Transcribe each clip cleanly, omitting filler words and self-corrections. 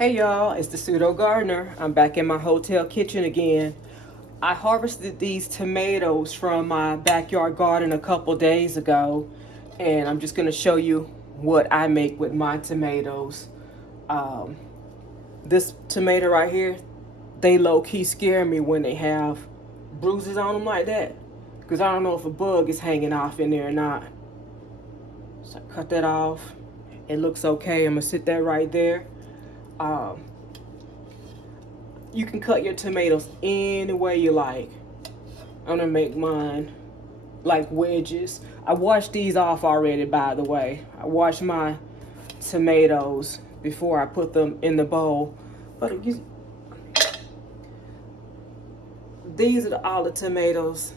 Hey y'all, it's the Pseudo Gardener. I'm back in my hotel kitchen again. I harvested these tomatoes from my backyard garden a couple days ago, and I'm just gonna show you what I make with my tomatoes. Um, this tomato right here, they low-key scare me when they have bruises on them like that, because I don't know if a bug is hanging off in there or not. So I cut that off. It looks okay. I'm gonna sit that right there. Um, you can cut your tomatoes any way you like. I'm gonna make mine like wedges. I washed these off already, by the way. I washed my tomatoes before I put them in the bowl. But these are all the tomatoes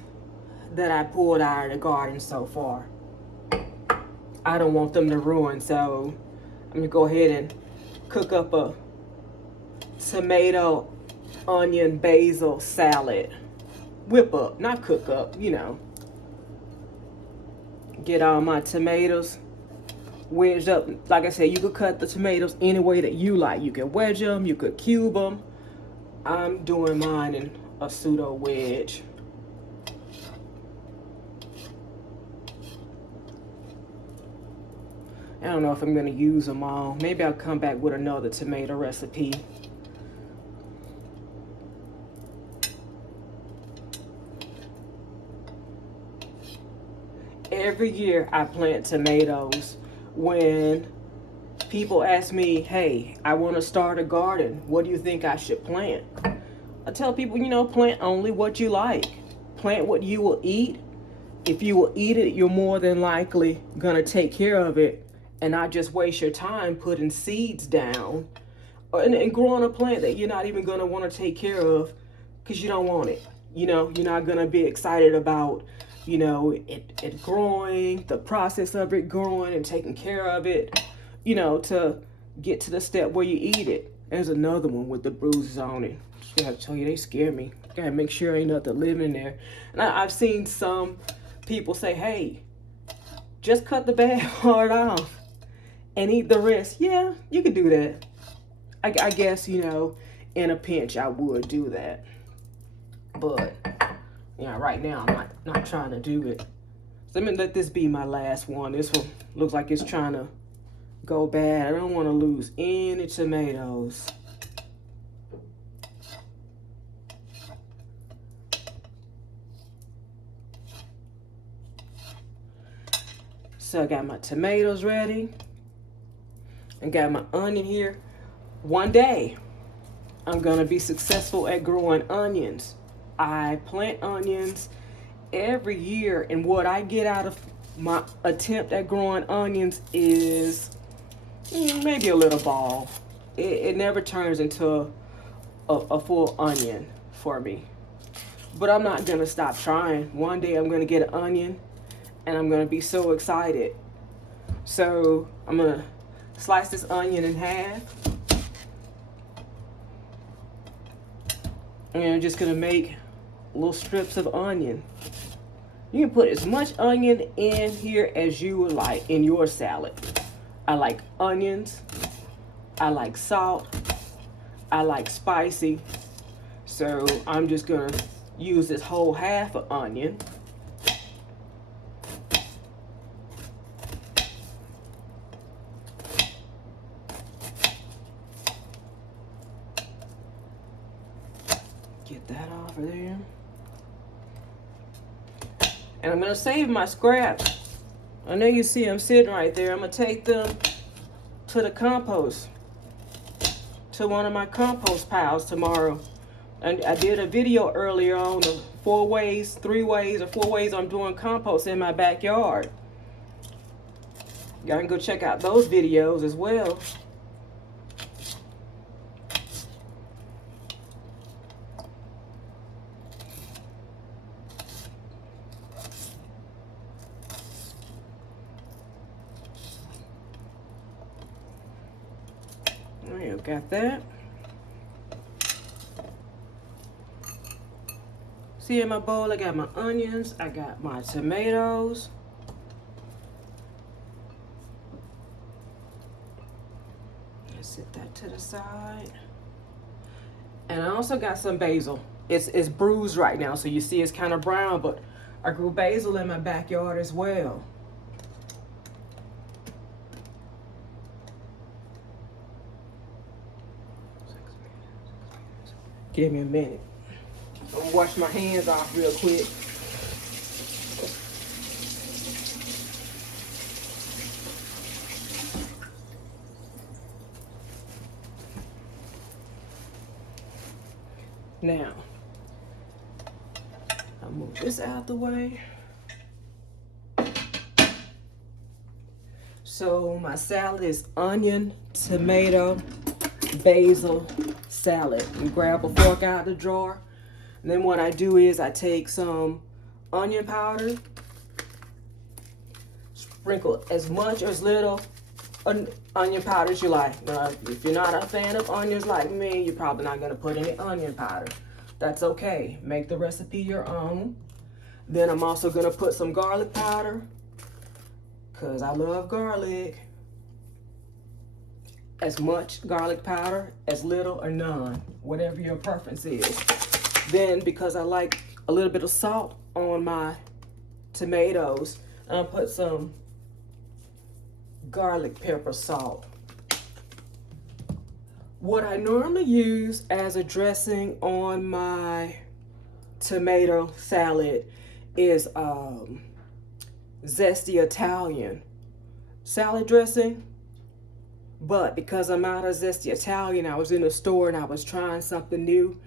that I pulled out of the garden so far. I don't want them to ruin, so I'm gonna go ahead and cook up a tomato, onion, basil salad. Whip up, not cook up, you know. Get all my tomatoes wedged up. Like I said, you could cut the tomatoes any way that you like. You can wedge them, you could cube them. I'm doing mine in a pseudo wedge. I don't know if I'm gonna use them all. Maybe I'll come back with another tomato recipe. Every year I plant tomatoes. When people ask me, hey, I want to start a garden, what do you think I should plant? I tell people, plant only what you like. Plant what you will eat. If you will eat it, you're more than likely going to take care of it and not just waste your time putting seeds down and growing a plant that you're not even going to want to take care of because you don't want it. You're not going to be excited about it growing, the process of it growing and taking care of it, to get to the step where you eat it. There's another one with the bruises on it. Just gotta tell you, they scare me. Gotta make sure ain't nothing living in there. And I've seen some people say, hey, just cut the bad part off and eat the rest. Yeah, you could do that. I guess, in a pinch, I would do that. But right now I'm not trying to do it. So let me let this be my last one. This one looks like it's trying to go bad. I don't want to lose any tomatoes. So I got my tomatoes ready and got my onion here. One day I'm gonna be successful at growing onions. I plant onions every year, and what I get out of my attempt at growing onions is maybe a little ball. It never turns into a full onion for me. But I'm not gonna stop trying. One day I'm gonna get an onion and I'm gonna be so excited. So I'm gonna slice this onion in half. And I'm just gonna make little strips of onion. You can put as much onion in here as you would like in your salad. I like onions. I like salt. I like spicy. So I'm just gonna use this whole half of onion. Get that off of there. And I'm gonna save my scraps. I know you see them sitting right there. I'm gonna take them to the compost, to one of my compost piles tomorrow. And I did a video earlier on the 4 ways I'm doing compost in my backyard. Y'all can go check out those videos as well. Got that. See, in my bowl I got my onions, I got my tomatoes, Set that to the side. And I also got some basil. It's bruised right now, so you see it's kind of brown, but I grew basil in my backyard as well. Give me a minute. I'll wash my hands off real quick. Now, I'll move this out the way. So my salad is onion, tomato, basil salad. You grab a fork out of the drawer. And then what I do is I take some onion powder, sprinkle as much or as little onion powder as you like. Now, if you're not a fan of onions like me, you're probably not gonna put any onion powder. That's okay. Make the recipe your own. Then I'm also gonna put some garlic powder, because I love garlic. As much garlic powder, as little or none, whatever your preference is. Then, because I like a little bit of salt on my tomatoes, I'll put some garlic pepper salt. What I normally use as a dressing on my tomato salad is zesty Italian salad dressing. But because I'm out of zesty Italian, I was in the store and I was trying something new.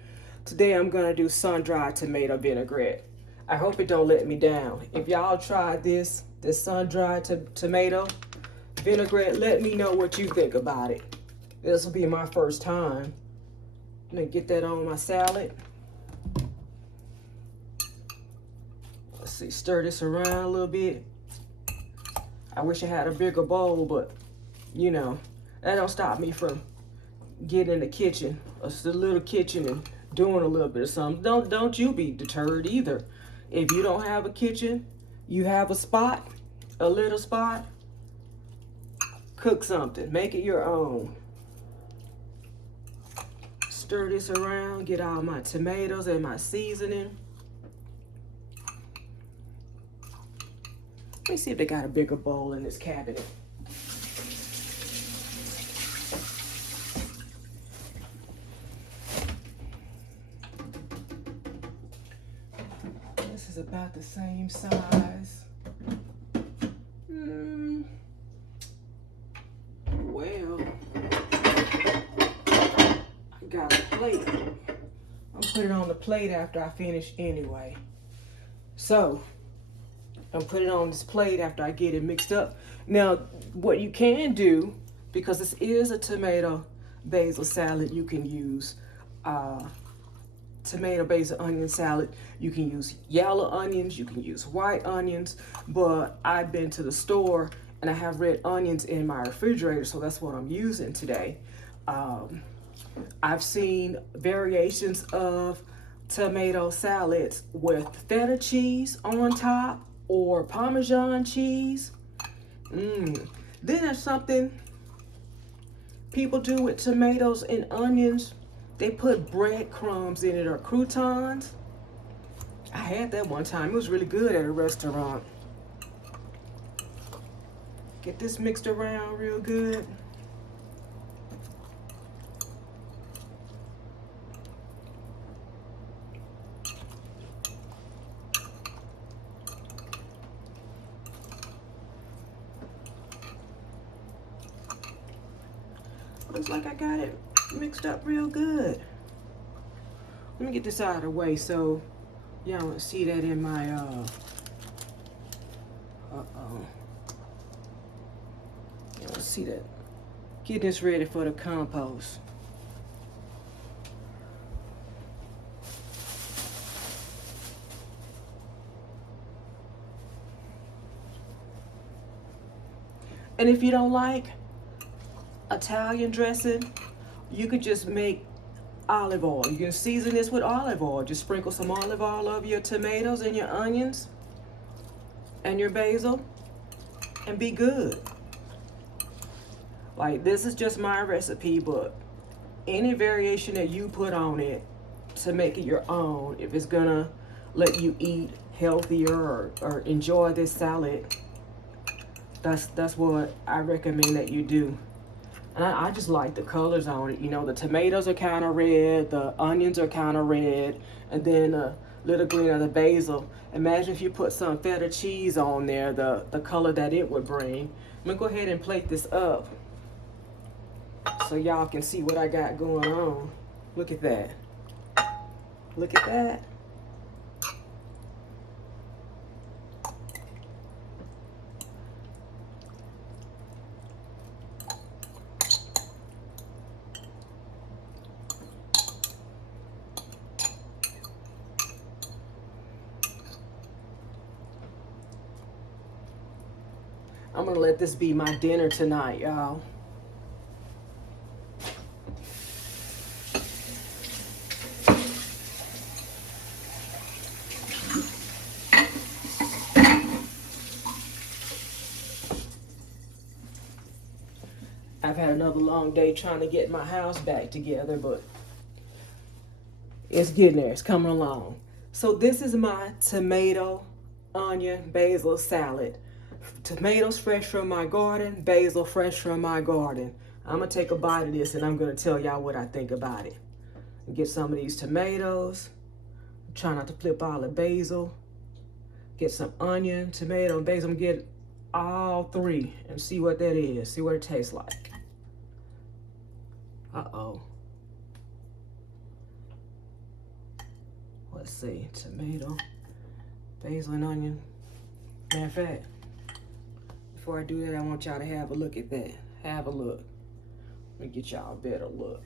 Today I'm gonna do sun-dried tomato vinaigrette. I hope it don't let me down. If y'all tried this sun-dried tomato vinaigrette, let me know what you think about it. This will be my first time. I'm gonna get that on my salad. Let's see, stir this around a little bit. I wish I had a bigger bowl, but you know, that don't stop me from getting in the kitchen, a little kitchen, and doing a little bit of something. Don't you be deterred either. If you don't have a kitchen, you have a spot, a little spot, cook something, make it your own. Stir this around, get all my tomatoes and my seasoning. Let me see if they got a bigger bowl in this cabinet. This is about the same size. Well, I got a plate. I'll put it on the plate after I finish anyway. So, I'll put it on this plate after I get it mixed up. Now, what you can do, because this is a tomato basil salad, you can use tomato basil onion salad. You can use yellow onions, you can use white onions, but I've been to the store and I have red onions in my refrigerator, so that's what I'm using today. I've seen variations of tomato salads with feta cheese on top or Parmesan cheese. Then there's something people do with tomatoes and onions. They put breadcrumbs in it or croutons. I had that one time. It was really good at a restaurant. Get this mixed around real good. Looks like I got it mixed up real good. Let me get this out of the way so y'all don't see that in my you don't see that. Get this ready for the compost. And if you don't like Italian dressing, you could just make olive oil. You can season this with olive oil. Just sprinkle some olive oil over your tomatoes and your onions and your basil and be good. Like, this is just my recipe, but any variation that you put on it to make it your own, if it's gonna let you eat healthier or enjoy this salad, that's what I recommend that you do. And I just like the colors on it. You know, the tomatoes are kind of red, the onions are kind of red, and then a little green of the basil. Imagine if you put some feta cheese on there, the color that it would bring. I'm gonna go ahead and plate this up so y'all can see what I got going on. Look at that. Look at that. I'm gonna let this be my dinner tonight, y'all. I've had another long day trying to get my house back together, but it's getting there. It's coming along. So this is my tomato, onion, basil salad. Tomatoes fresh from my garden, basil fresh from my garden. I'm gonna take a bite of this and I'm gonna tell y'all what I think about it. Get some of these tomatoes. Try not to flip all the basil. Get some onion, tomato, and basil. I'm gonna get all three and see what that is. See what it tastes like. Uh-oh. Let's see. Tomato, basil, and onion. Matter of fact, before I do that, I want y'all to have a look at that. Have a look. Let me get y'all a better look.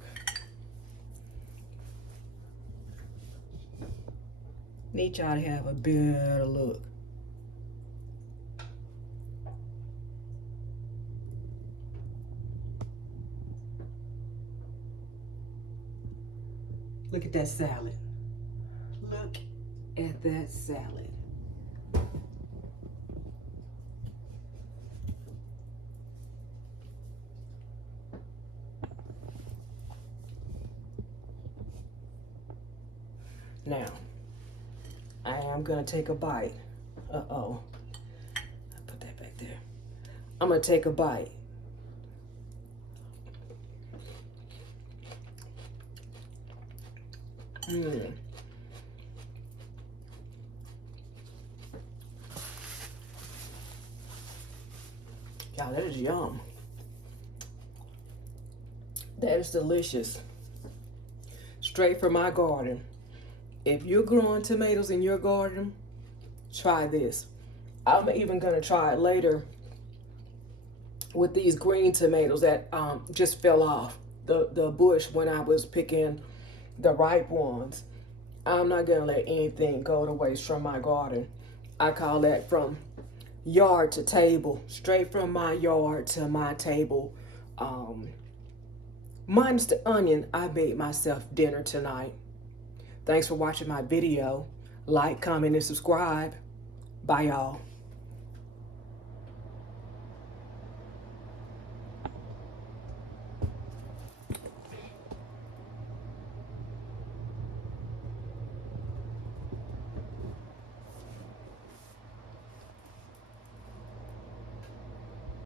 Need y'all to have a better look. Look at that salad. Look at that salad. Now, I am gonna take a bite. Uh-oh. I'll put that back there. I'm gonna take a bite. Mmm. Y'all, that is yum. That is delicious. Straight from my garden. If you're growing tomatoes in your garden, try this. I'm even gonna try it later with these green tomatoes that just fell off the bush when I was picking the ripe ones. I'm not gonna let anything go to waste from my garden. I call that from yard to table, straight from my yard to my table. Minus the onion, I made myself dinner tonight. Thanks for watching my video. Like, comment, and subscribe. Bye, y'all.